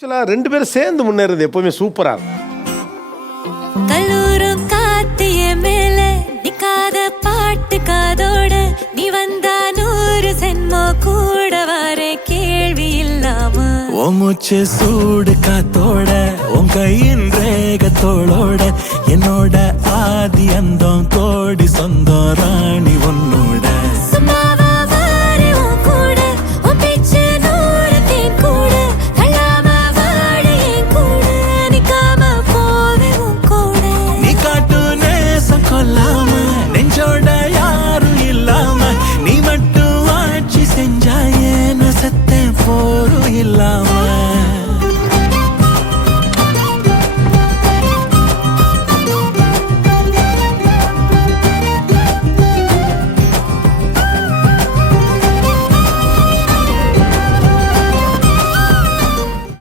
ஆக்சுவலா 2 பேரும் சேர்ந்து முன்னேறது எப்பவுமே சூப்பரா இருக்கும். கல்லூரும் காத்திய மேல நிக்காத பாட்டு காதோட நீ வந்தா 100 சென்மோ கூட வர கேள்வி இல்லாம மூச்சு சூடு காத்தோட உன் கையின் ரேகத்தோளோட என்னோட ஆதி அந்தம் கோடி சொந்தம் ராணி உன்னோட